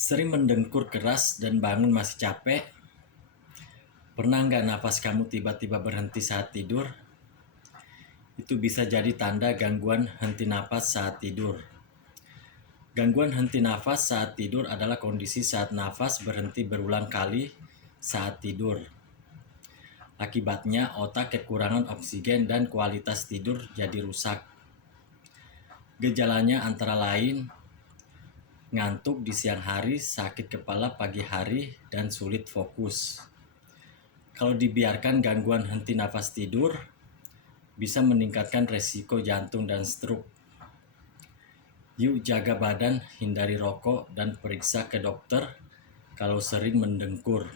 Sering mendengkur keras dan bangun masih capek? Pernah nggak napas kamu tiba-tiba berhenti saat tidur? Itu bisa jadi tanda gangguan henti napas saat tidur. Gangguan henti nafas saat tidur adalah kondisi saat nafas berhenti berulang kali saat tidur. Akibatnya otak kekurangan oksigen dan kualitas tidur jadi rusak. Gejalanya antara lain ngantuk di siang hari, sakit kepala pagi hari, dan sulit fokus. Kalau dibiarkan gangguan henti nafas tidur, bisa meningkatkan resiko jantung dan stroke. Yuk jaga badan, hindari rokok, dan periksa ke dokter kalau sering mendengkur.